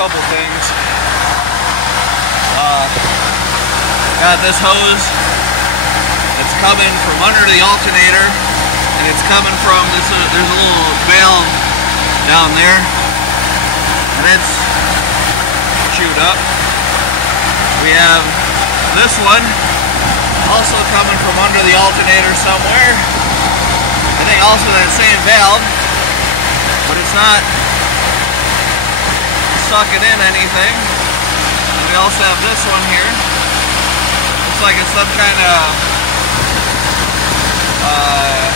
couple things. Got this hose that's coming from under the alternator, and it's coming from this. There's a little valve down there, and it's chewed up. We have this one also coming from under the alternator somewhere. I think also that same valve, but it's not sucking in anything. And we also have this one here. Looks like it's some kind of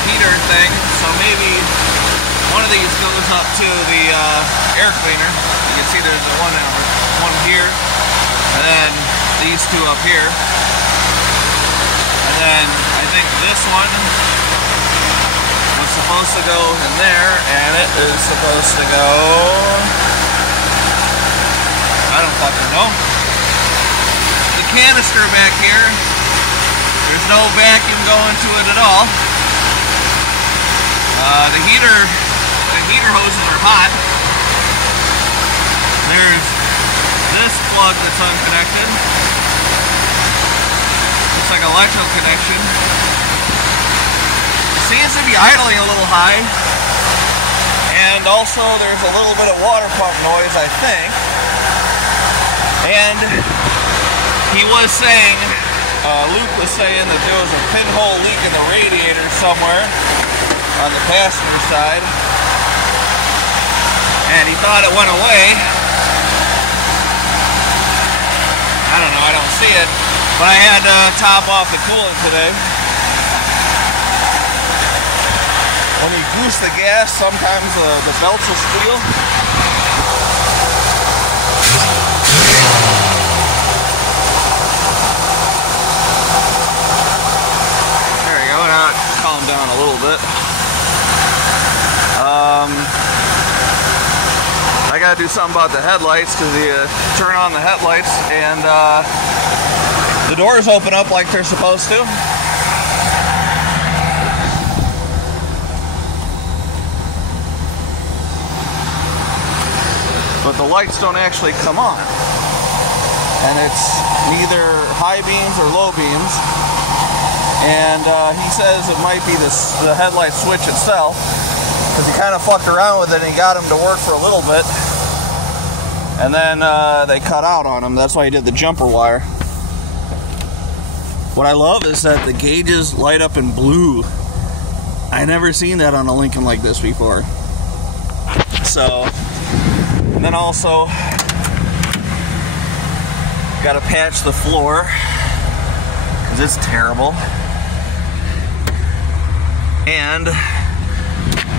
heater thing. So maybe one of these goes up to the air cleaner. You can see there's one here, and then these two up here. And then I think this one was supposed to go in there, and it is supposed to go, I don't fucking know. The canister back here, there's no vacuum going to it at all. The heater hoses are hot. There's this plug that's unconnected. Looks like electrical connection. Seems to be idling a little high. And also there's a little bit of water pump noise, I think. And he was saying, Luke was saying that there was a pinhole leak in the radiator somewhere on the passenger side. And he thought it went away. I don't know, I don't see it. But I had to top off the coolant today. When you goose the gas, sometimes the belts will squeal. There we go, now it calmed down a little bit. I gotta do something about the headlights, because you turn on the headlights and the doors open up like they're supposed to. But the lights don't actually come on. And it's neither high beams or low beams. And he says it might be the headlight switch itself, because he kind of fucked around with it and he got them to work for a little bit. And then they cut out on him. That's why he did the jumper wire. What I love is that the gauges light up in blue. I never seen that on a Lincoln like this before. So, and then also got to patch the floor because it's terrible. And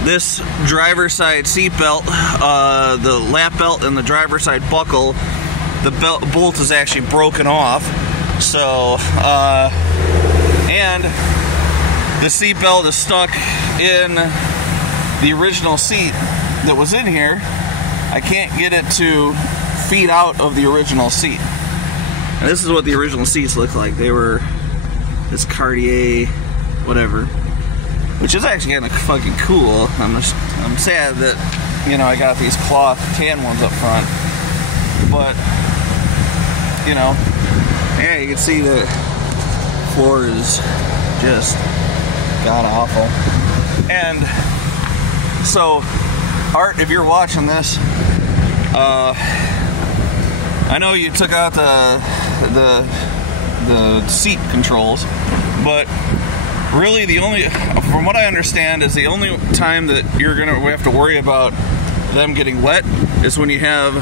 this driver's side seat belt, the lap belt and the driver's side buckle, the bolt is actually broken off. So, and the seat belt is stuck in the original seat that was in here. I can't get it to feed out of the original seat. And this is what the original seats look like. They were this Cartier, whatever. Which is actually kind of fucking cool. I'm sad that, you know, I got these cloth tan ones up front. But, you know, yeah, you can see the floor is just god-awful. And so, Art, if you're watching this, I know you took out the seat controls, but really, from what I understand, is the only time that we have to worry about them getting wet is when you have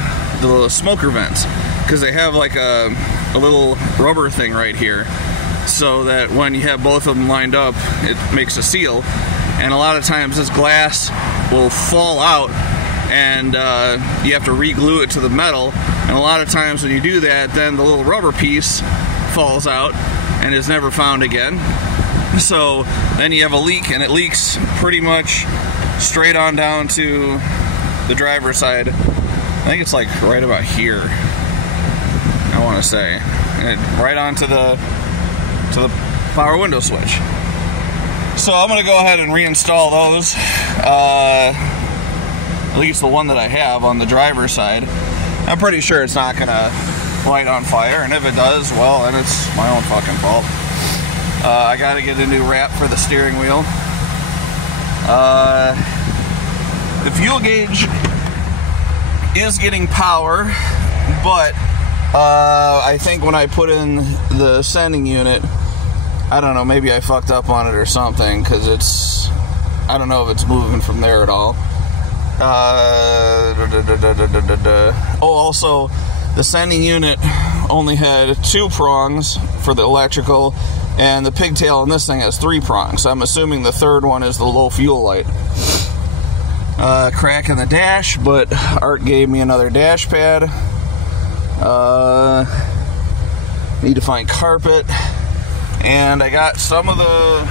the smoker vents, because they have like a little rubber thing right here, so that when you have both of them lined up, it makes a seal. And a lot of times this glass will fall out, and you have to re-glue it to the metal. And a lot of times when you do that, then the little rubber piece falls out and is never found again. So then you have a leak, and it leaks pretty much straight on down to the driver's side. I think it's like right about here, I want to say, and right onto the power window switch. So I'm going to go ahead and reinstall those, at least the one that I have on the driver's side. I'm pretty sure it's not gonna light on fire, and if it does, well, then it's my own fucking fault. I gotta get a new wrap for the steering wheel. The fuel gauge is getting power, but I think when I put in the sending unit, I don't know, maybe I fucked up on it or something, because it's, I don't know if it's moving from there at all. Oh, also, the sending unit only had 2 prongs for the electrical, and the pigtail on this thing has 3 prongs. So I'm assuming the third one is the low fuel light. Crack in the dash, but Art gave me another dash pad. Need to find carpet. And I got some of the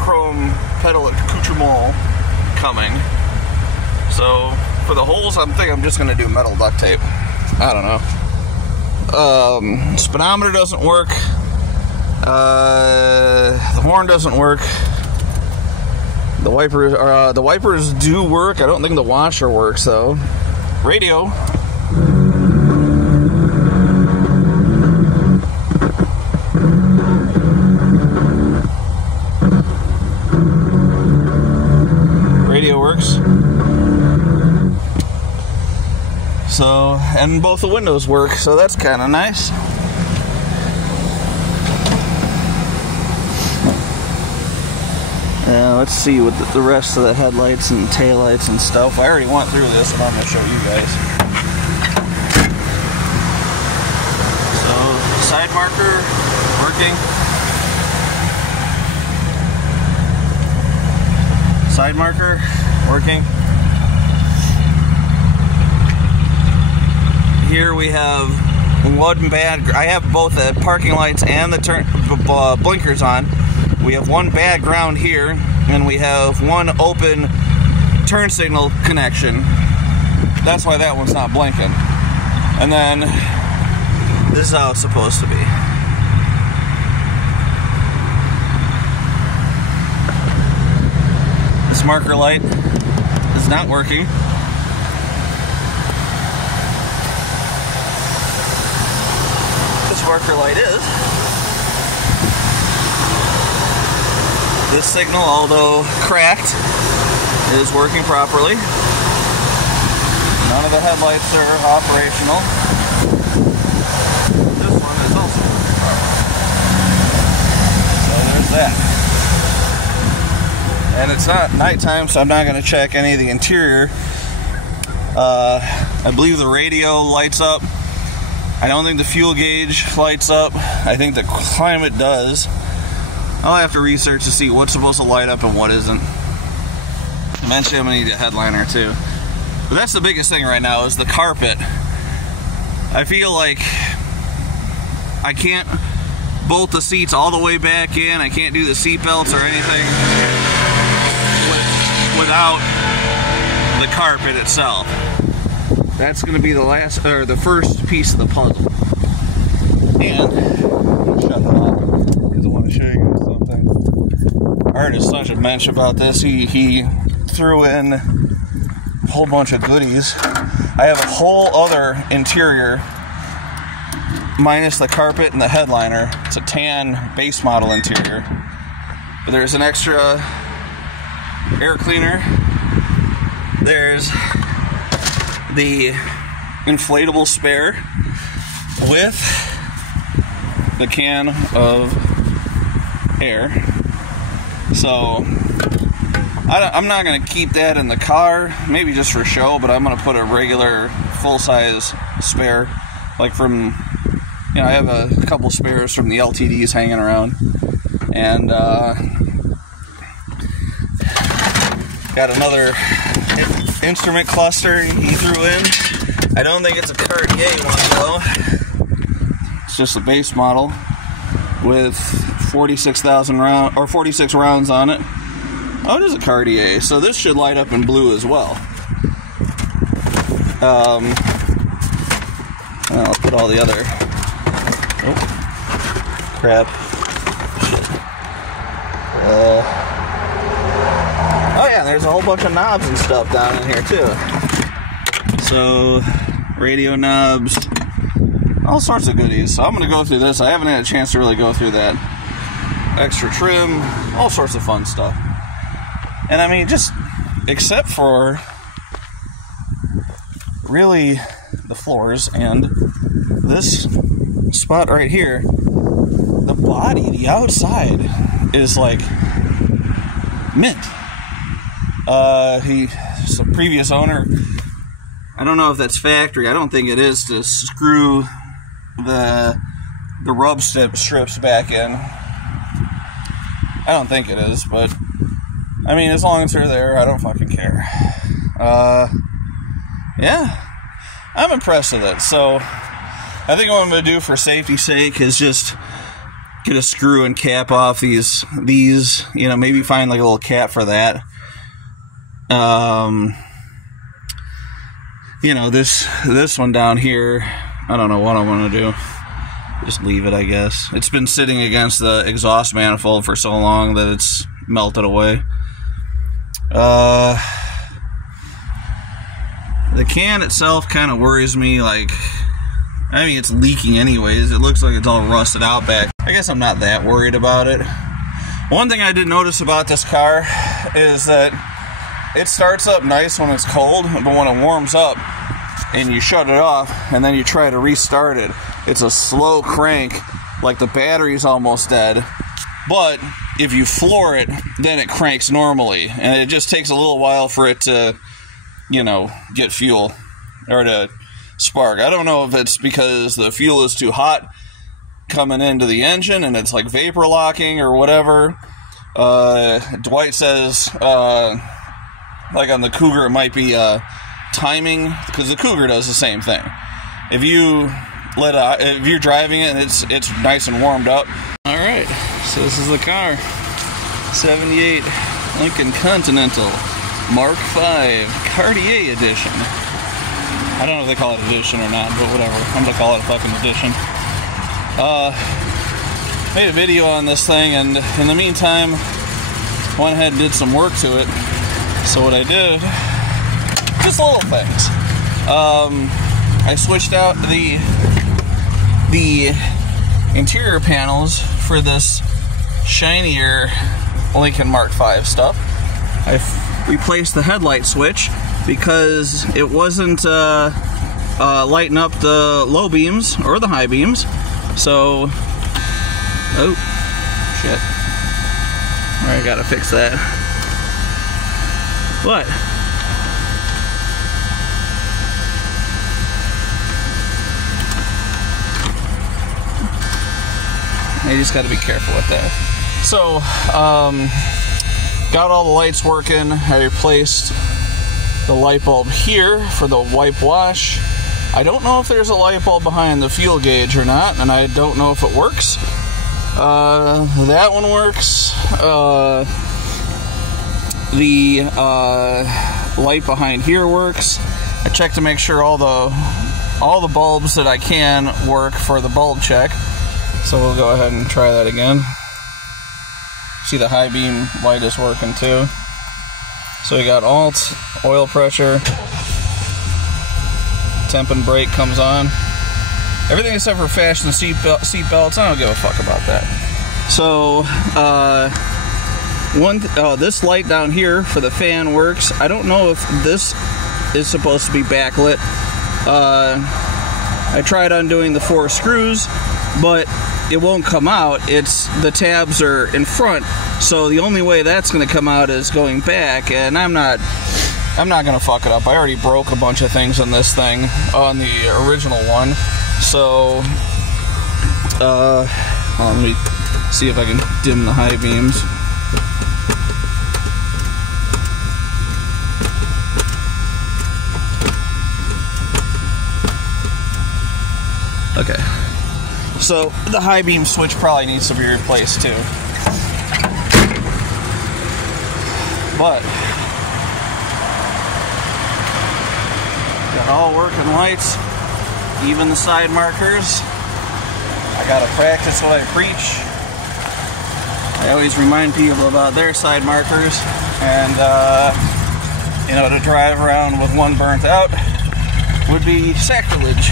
chrome pedal accoutrement coming. So for the holes, I'm thinking I'm just gonna do metal duct tape. I don't know. Speedometer doesn't work. The horn doesn't work. The wipers do work. I don't think the washer works though. Radio. Radio works. So, and both the windows work, so that's kind of nice. Let's see what the rest of the headlights and taillights and stuff. I already went through this, and I'm going to show you guys. So, side marker working. Side marker working. Here we have one bad. I have both the parking lights and the blinkers on. We have one bad ground here, and we have one open turn signal connection. That's why that one's not blinking. And then this is how it's supposed to be. This marker light is not working. This marker light is. This signal, although cracked, is working properly. None of the headlights are operational. This one is also working properly. So there's that. And it's not nighttime, so I'm not going to check any of the interior. I believe the radio lights up. I don't think the fuel gauge lights up. I think the climate does. I'll have to research to see what's supposed to light up and what isn't. Eventually I'm going to need a headliner too. But that's the biggest thing right now is the carpet. I feel like I can't bolt the seats all the way back in. I can't do the seat belts or anything without the carpet itself. That's going to be the first piece of the puzzle. And shut it off because I want to show you guys something. Art is such a mensch about this. He threw in a whole bunch of goodies. I have a whole other interior minus the carpet and the headliner. It's a tan base model interior. But there's an extra air cleaner. There's the inflatable spare with the can of air. So I'm not going to keep that in the car, maybe just for show, but I'm going to put a regular full-size spare, like from, I have a couple spares from the LTDs hanging around, and got another instrument cluster he threw in. I don't think it's a Cartier one though. It's just a base model with 46,000 rounds or 46 rounds on it. Oh, it is a Cartier, so this should light up in blue as well. I'll put all the other. Oh, crap. Shit. Oh yeah, there's a whole bunch of knobs and stuff down in here too. So radio knobs, all sorts of goodies. So I'm going to go through this. I haven't had a chance to really go through that. Extra trim, all sorts of fun stuff. And I mean, just except for really the floors and this spot right here, the body, the outside is like mint. He's a previous owner. I don't know if that's factory. I don't think it is, to screw the rub strips back in. I don't think it is, but I mean, as long as they're there, I don't fucking care. Yeah, I'm impressed with it. So I think what I'm going to do for safety's sake is just get a screw and cap off these, you know, maybe find like a little cap for that. You know, this one down here, I don't know what I want to do. Just leave it, I guess. It's been sitting against the exhaust manifold for so long that it's melted away. The can itself kind of worries me. Like, I mean, it's leaking anyways. It looks like it's all rusted out back. I guess I'm not that worried about it. One thing I did notice about this car is that it starts up nice when it's cold, but when it warms up and you shut it off and then you try to restart it, it's a slow crank, like the battery's almost dead. But if you floor it, then it cranks normally, and it just takes a little while for it to, you know, get fuel or to spark. I don't know if it's because the fuel is too hot coming into the engine and it's like vapor locking or whatever. Dwight says, like on the Cougar, it might be timing, because the Cougar does the same thing. If you if you're driving it and it's nice and warmed up. All right, so this is the car, 78 Lincoln Continental Mark V Cartier edition. I don't know if they call it edition or not, but whatever. I'm gonna call it a fucking edition. Made a video on this thing, and in the meantime, went ahead and did some work to it. So what I did, just little things. I switched out the interior panels for this shinier Lincoln Mark V stuff. I replaced the headlight switch because it wasn't lighting up the low beams or the high beams. So, oh shit! All right, gotta fix that. What? You just got to be careful with that. So, got all the lights working. I replaced the light bulb here for the wipe wash. I don't know if there's a light bulb behind the fuel gauge or not, and I don't know if it works. That one works. The light behind here works. I checked to make sure all the bulbs that I can work for the bulb check. So we'll go ahead and try that again. See, the high beam light is working too. So we got alt, oil pressure, temp and brake comes on. Everything except for fasten seat belts. I don't give a fuck about that. So this light down here for the fan works. I don't know if this is supposed to be backlit. I tried undoing the 4 screws, but it won't come out. The tabs are in front, so the only way that's going to come out is going back, and I'm not going to fuck it up. I already broke a bunch of things on this thing on the original one. So let me see if I can dim the high beams. Okay, so the high beam switch probably needs to be replaced too. But got all working lights, even the side markers. I gotta practice what I preach. I always remind people about their side markers, and you know, to drive around with one burnt out would be sacrilege.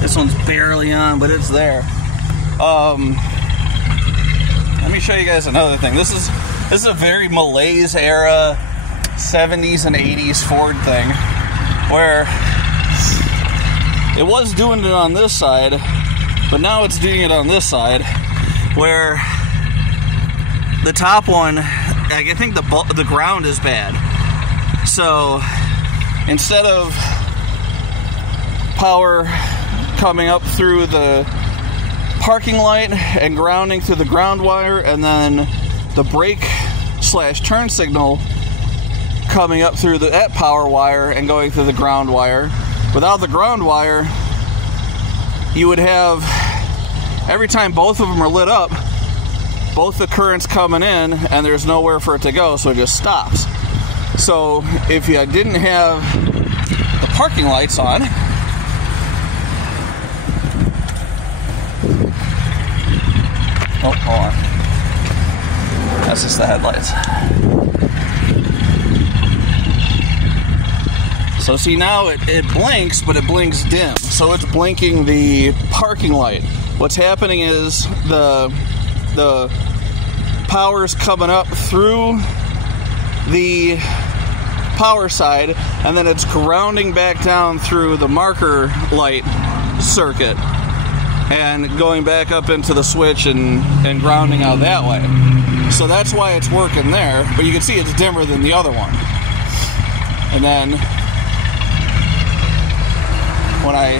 This one's barely on, but it's there. Let me show you guys another thing. This is a very Malaise era 70s and 80s Ford thing, where it was doing it on this side, but now it's doing it on this side, where the top one, like, I think the ground is bad. So instead of power coming up through the parking light and grounding through the ground wire, and then the brake / turn signal coming up through that power wire and going through the ground wire. Without the ground wire, you would have, every time both of them are lit up, both the currents coming in and there's nowhere for it to go, so it just stops. So if you didn't have the parking lights on, oh, hold on. That's just the headlights. So see, now it blinks, but it blinks dim. So it's blinking the parking light. What's happening is the power's coming up through the power side, and then it's grounding back down through the marker light circuit and going back up into the switch and grounding out that way. So that's why it's working there, but you can see it's dimmer than the other one. And then when I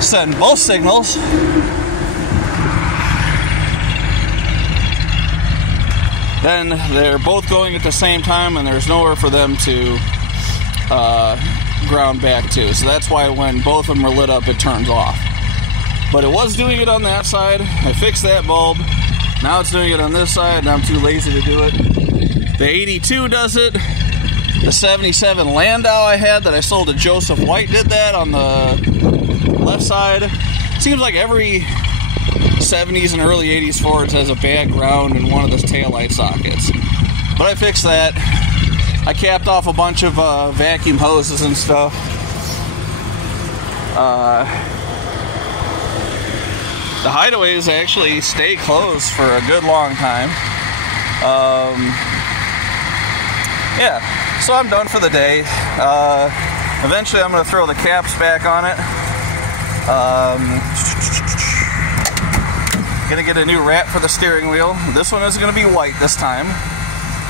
send both signals, then they're both going at the same time and there's nowhere for them to ground back to. So that's why when both of them are lit up, it turns off. But it was doing it on that side. I fixed that bulb. Now it's doing it on this side, and I'm too lazy to do it. The 82 does it. The 77 Landau I had that I sold to Joseph White did that on the left side. Seems like every 70s and early 80s Fords has a bad ground in one of the taillight sockets. But I fixed that. I capped off a bunch of vacuum hoses and stuff. The hideaways actually stay closed for a good long time. Yeah, so I'm done for the day. Eventually I'm going to throw the caps back on it. Gonna get a new wrap for the steering wheel. This one is going to be white this time.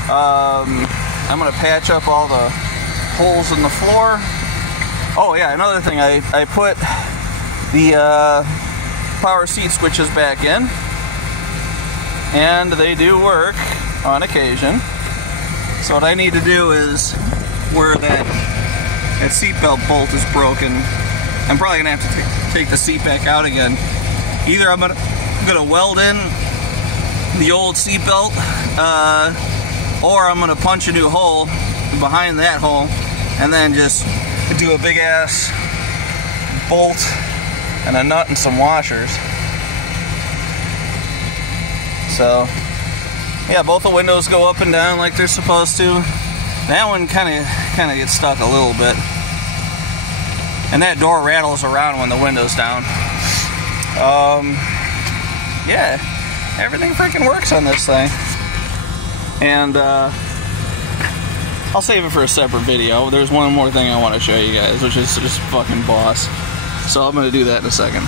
I'm going to patch up all the holes in the floor. Oh yeah, another thing, I put the power seat switches back in, and they do work on occasion. So what I need to do is, where that seatbelt bolt is broken, I'm probably gonna have to take the seat back out again. Either I'm gonna weld in the old seatbelt, or I'm gonna punch a new hole behind that hole and then just do a big ass bolt and a nut and some washers. So yeah, both the windows go up and down like they're supposed to. That one kind of gets stuck a little bit, and that door rattles around when the window's down. Yeah, everything freaking works on this thing. And I'll save it for a separate video. There's one more thing I want to show you guys, which is just fucking boss. So I'm going to do that in a second.